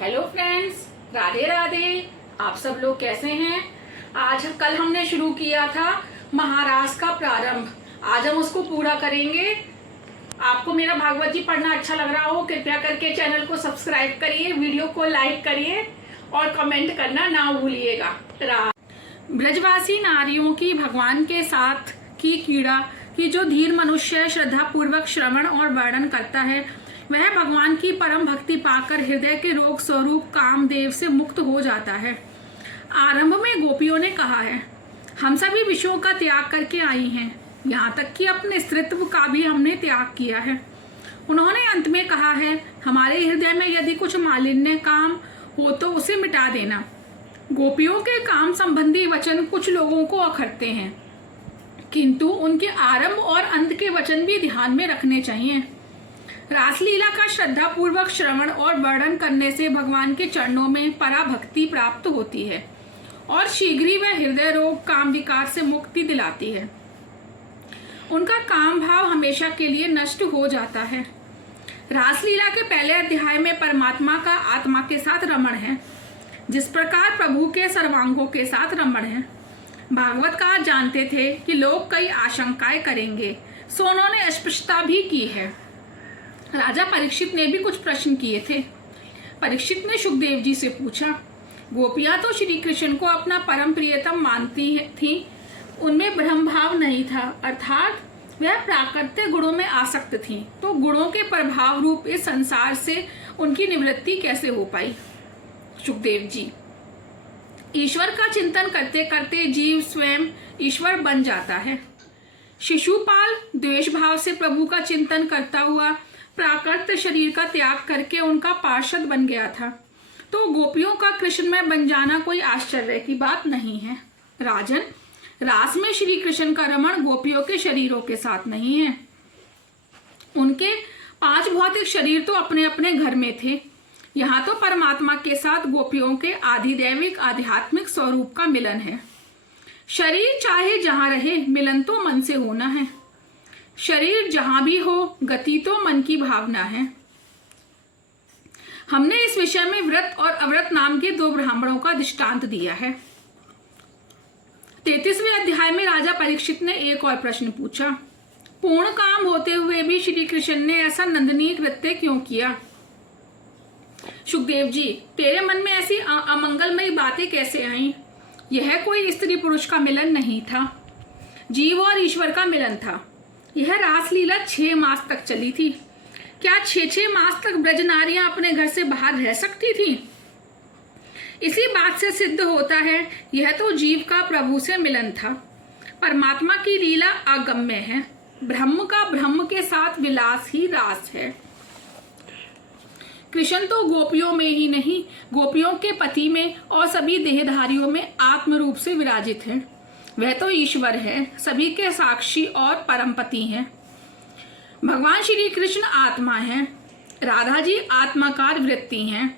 Hello friends, Radhe Radhe. आप सब लोग कैसे हैं? कल हमने शुरू किया था महारास का प्रारंभ। आज हम उसको पूरा करेंगे। आपको मेरा भागवत जी पढ़ना अच्छा लग रहा हो, कृपया करके चैनल को सब्सक्राइब करिए, वीडियो को लाइक करिए और कमेंट करना ना भूलिएगा। ब्रजवासी नारियों की भगवान के साथ की क्रीड़ा की जो धीर मनुष्य श्रद्धा पूर्वक श्रवण और वर्णन करता है, वह भगवान की परम भक्ति पाकर हृदय के रोग स्वरूप कामदेव से मुक्त हो जाता है। आरंभ में गोपियों ने कहा है, हम सभी विषयों का त्याग करके आई हैं, यहाँ तक कि अपने स्त्रीत्व का भी हमने त्याग किया है। उन्होंने अंत में कहा है, हमारे हृदय में यदि कुछ मालिन्य काम हो तो उसे मिटा देना। गोपियों के काम संबंधी वचन कुछ लोगों को अखरते हैं, किंतु उनके आरंभ और अंत के वचन भी ध्यान में रखने चाहिए। रासलीला का श्रद्धा पूर्वक श्रवण और वर्णन करने से भगवान के चरणों में पराभक्ति प्राप्त होती है और शीघ्र ही वह हृदय रोग काम विकार से मुक्ति दिलाती है। उनका काम भाव हमेशा के लिए नष्ट हो जाता है। रासलीला के पहले अध्याय में परमात्मा का आत्मा के साथ रमण है, जिस प्रकार प्रभु के सर्वांगों के साथ रमण है। भागवत का जानते थे कि लोग कई आशंकाएं करेंगे, सो उन्होंने स्पष्टता भी की है। राजा परीक्षित ने भी कुछ प्रश्न किए थे। परीक्षित ने सुखदेव जी से पूछा, गोपियां तो श्री कृष्ण को अपना परम प्रियतम मानती थी, उनमें ब्रह्म भाव नहीं था, अर्थात वह प्राकृतिक गुणों में आसक्त थी, तो गुणों के प्रभाव रूप इस संसार से उनकी निवृत्ति कैसे हो पाई? सुखदेव जी, ईश्वर का चिंतन करते करते जीव स्वयं ईश्वर बन जाता है। शिशुपाल द्वेष भाव से प्रभु का चिंतन करता हुआ प्राकृत शरीर का त्याग करके उनका पार्षद बन गया था, तो गोपियों का कृष्ण में बन जाना कोई आश्चर्य की बात नहीं है। राजन, रास में श्री कृष्ण का रमण गोपियों के शरीरों के साथ नहीं है। उनके 5 भौतिक शरीर तो अपने अपने घर में थे, यहाँ तो परमात्मा के साथ गोपियों के आधिदैविक आध्यात्मिक स्वरूप का मिलन है। शरीर चाहे जहां रहे, मिलन तो मन से होना है। शरीर जहां भी हो, गति तो मन की भावना है। हमने इस विषय में व्रत और अव्रत नाम के 2 ब्राह्मणों का दृष्टांत दिया है। 33वें अध्याय में राजा परीक्षित ने एक और प्रश्न पूछा, पूर्ण काम होते हुए भी श्री कृष्ण ने ऐसा नंदनीय कृत्य क्यों किया? सुखदेव जी, तेरे मन में ऐसी अमंगलमयी बातें कैसे आईं? यह कोई स्त्री पुरुष का मिलन नहीं था, जीव और ईश्वर का मिलन था। यह रासलीला 6 मास तक चली थी। क्या 6 मास तक ब्रज नारियां अपने घर से बाहर रह सकती थी? इसी बात से सिद्ध होता है, यह तो जीव का प्रभु से मिलन था। परमात्मा की लीला अगम्य है। ब्रह्म का ब्रह्म के साथ विलास ही रास है। कृष्ण तो गोपियों में ही नहीं, गोपियों के पति में और सभी देहधारियों में आत्म रूप से विराजित है। वह तो ईश्वर है, सभी के साक्षी और परमपति हैं। भगवान श्री कृष्ण आत्मा है, राधा जी आत्माकार वृत्ति हैं।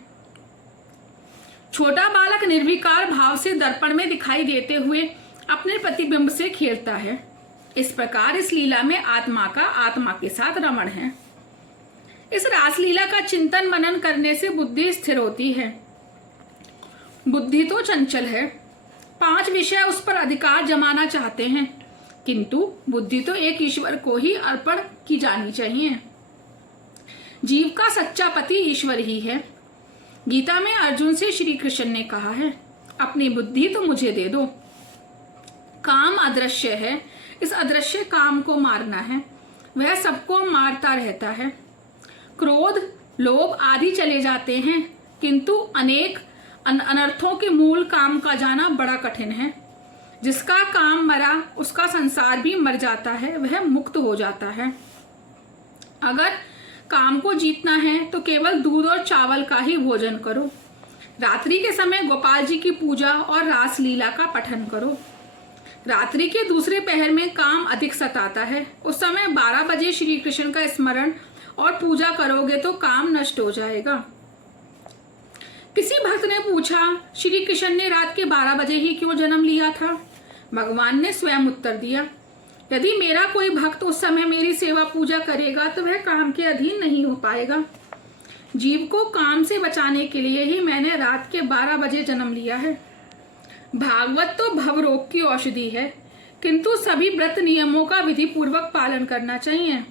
छोटा बालक निर्विकार भाव से दर्पण में दिखाई देते हुए अपने प्रतिबिंब से खेलता है। इस प्रकार इस लीला में आत्मा का आत्मा के साथ रमण है। इस रासलीला का चिंतन मनन करने से बुद्धि स्थिर होती है। बुद्धि तो चंचल है, 5 विषय उस पर अधिकार जमाना चाहते हैं, किंतु बुद्धि तो एक ईश्वर को ही अर्पण की जानी चाहिए। जीव का सच्चा पति ईश्वर ही है। गीता में अर्जुन से श्री कृष्ण ने कहा है, अपनी बुद्धि तो मुझे दे दो। काम अदृश्य है, इस अदृश्य काम को मारना है। वह सबको मारता रहता है। क्रोध लोभ आदि चले जाते हैं, किंतु अनेक अनर्थों के मूल काम का जाना बड़ा कठिन है। जिसका काम मरा उसका संसार भी मर जाता है, वह मुक्त हो जाता है। अगर काम को जीतना है तो केवल दूध और चावल का ही भोजन करो। रात्रि के समय गोपाल जी की पूजा और रासलीला का पठन करो। रात्रि के दूसरे पहर में काम अधिक सताता है, उस समय 12 बजे श्री कृष्ण का स्मरण और पूजा करोगे तो काम नष्ट हो जाएगा। किसी भक्त ने पूछा, श्री कृष्ण ने रात के 12 बजे ही क्यों जन्म लिया था? भगवान ने स्वयं उत्तर दिया, यदि मेरा कोई भक्त उस समय मेरी सेवा पूजा करेगा तो वह काम के अधीन नहीं हो पाएगा। जीव को काम से बचाने के लिए ही मैंने रात के 12 बजे जन्म लिया है। भागवत तो भवरोग की औषधि है, किंतु सभी व्रत नियमों का विधि पूर्वक पालन करना चाहिए।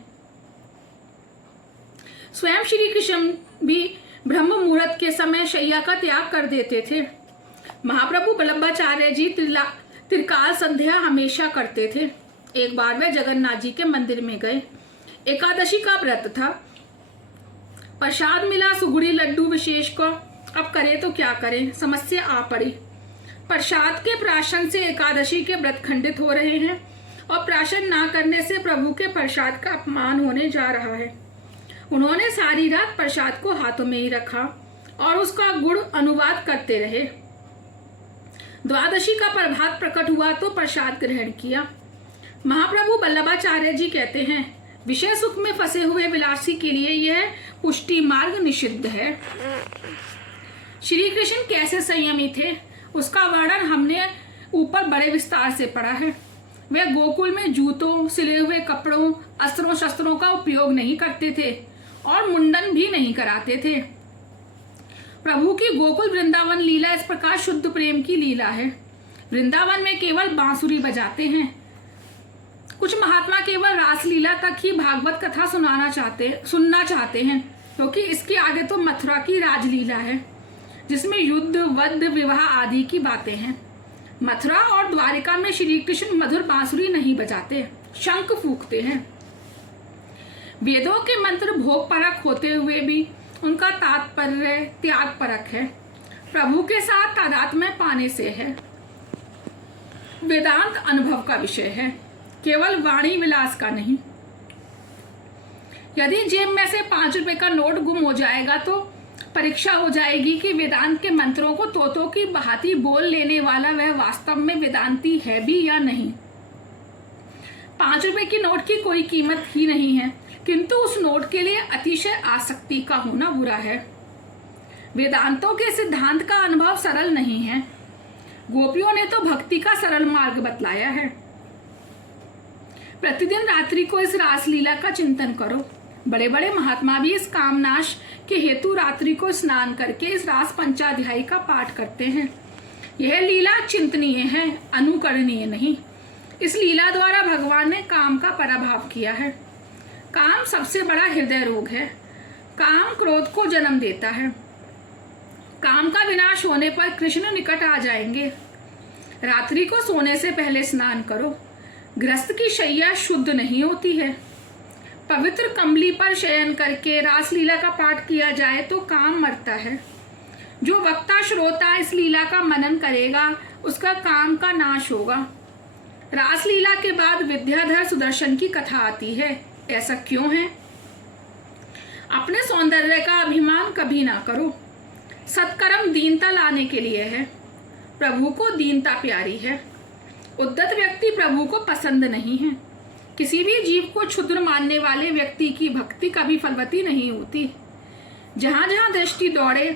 स्वयं श्री कृष्ण भी ब्रह्म मुहूर्त के समय शैया का त्याग कर देते थे। महाप्रभु वल्लभाचार्य जी त्रिकाल संध्या हमेशा करते थे। एक बार वे जगन्नाथ जी के मंदिर में गए। एकादशी का व्रत था। प्रसाद मिला, सुगुड़ी लड्डू विशेष को। अब करे तो क्या करें, समस्या आ पड़ी। प्रसाद के प्राशन से एकादशी के व्रत खंडित हो रहे हैं और प्राशन ना करने से प्रभु के प्रसाद का अपमान होने जा रहा है। उन्होंने सारी रात प्रसाद को हाथों में ही रखा और उसका गुण अनुवाद करते रहे। द्वादशी का प्रभात प्रकट हुआ तो प्रसाद ग्रहण किया। महाप्रभु वल्लभाचार्य जी कहते हैं, विषय सुख में फंसे हुए विलासी के लिए यह पुष्टि मार्ग निषिद्ध है। श्री कृष्ण कैसे संयमी थे, उसका वर्णन हमने ऊपर बड़े विस्तार से पढ़ा है। वे गोकुल में जूतों, सिले हुए कपड़ों, अस्त्रों शस्त्रों का उपयोग नहीं करते थे और मुंडन भी नहीं कराते थे। प्रभु की गोकुल वृंदावन लीला इस प्रकार शुद्ध प्रेम की लीला है। वृंदावन में केवल बांसुरी बजाते हैं। कुछ महात्मा केवल रासलीला तक ही भागवत कथा सुनना चाहते हैं, क्योंकि इसके आगे तो मथुरा की राजलीला है, जिसमें युद्ध, वध, विवाह आदि की बातें हैं। मथुरा और द्वारिका में श्री कृष्ण मधुर बांसुरी नहीं बजाते, शंख फूंकते हैं। वेदों के मंत्र भोग परक होते हुए भी उनका तात्पर्य त्याग परक है, प्रभु के साथ तादात्म्य पाने से है। वेदांत अनुभव का विषय है, केवल वाणी विलास का नहीं। यदि जेब में से 5 रुपए का नोट गुम हो जाएगा तो परीक्षा हो जाएगी कि वेदांत के मंत्रों को तोतों की भांति बोल लेने वाला वह वास्तव में वेदांती है भी या नहीं। 5 रुपए की नोट की कोई कीमत ही नहीं है, किंतु उस नोट के लिए अतिशय आसक्ति का होना बुरा है। वेदांतों के सिद्धांत का अनुभव सरल नहीं है। गोपियों ने तो भक्ति का सरल मार्ग बतलाया है। प्रतिदिन रात्रि को इस रासलीला का चिंतन करो। बड़े बड़े महात्मा भी इस कामनाश के हेतु रात्रि को स्नान करके इस रास पंचाध्यायी का पाठ करते हैं। यह लीला चिंतनीय है, अनुकरणीय नहीं। इस लीला द्वारा भगवान ने काम का पराभव किया है। काम सबसे बड़ा हृदय रोग है। काम क्रोध को जन्म देता है। काम का विनाश होने पर कृष्ण निकट आ जाएंगे। रात्रि को सोने से पहले स्नान करो। गृहस्थ की शैया शुद्ध नहीं होती है। पवित्र कंबली पर शयन करके रासलीला का पाठ किया जाए तो काम मरता है। जो वक्ता श्रोता इस लीला का मनन करेगा उसका काम का नाश होगा। रासलीला के बाद विद्याधर सुदर्शन की कथा आती है। ऐसा क्यों है? अपने सौंदर्य का अभिमान कभी ना करो। सत्कर्म दीनता लाने के लिए है। प्रभु को दीनता प्यारी है। उद्धत व्यक्ति प्रभु को पसंद नहीं है। किसी भी जीव को क्षुद्र मानने वाले व्यक्ति की भक्ति कभी फलवती नहीं होती। जहां जहां दृष्टि दौड़े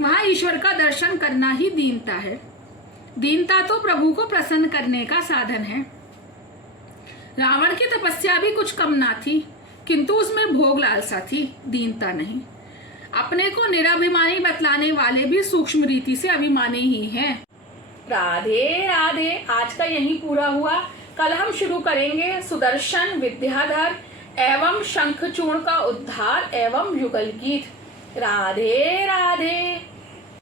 वहां ईश्वर का दर्शन करना ही दीनता है। दीनता तो प्रभु को प्रसन्न करने का साधन है। रावण की तपस्या भी कुछ कम ना थी, किंतु उसमें भोग लालसा थी, दीनता नहीं। अपने को निराभिमानी बतलाने वाले भी सूक्ष्म रीति से अभिमानी ही हैं। राधे राधे। आज का यही पूरा हुआ। कल हम शुरू करेंगे सुदर्शन, विद्याधर एवं शंखचूर्ण का उद्धार एवं युगल गीत। राधे राधे।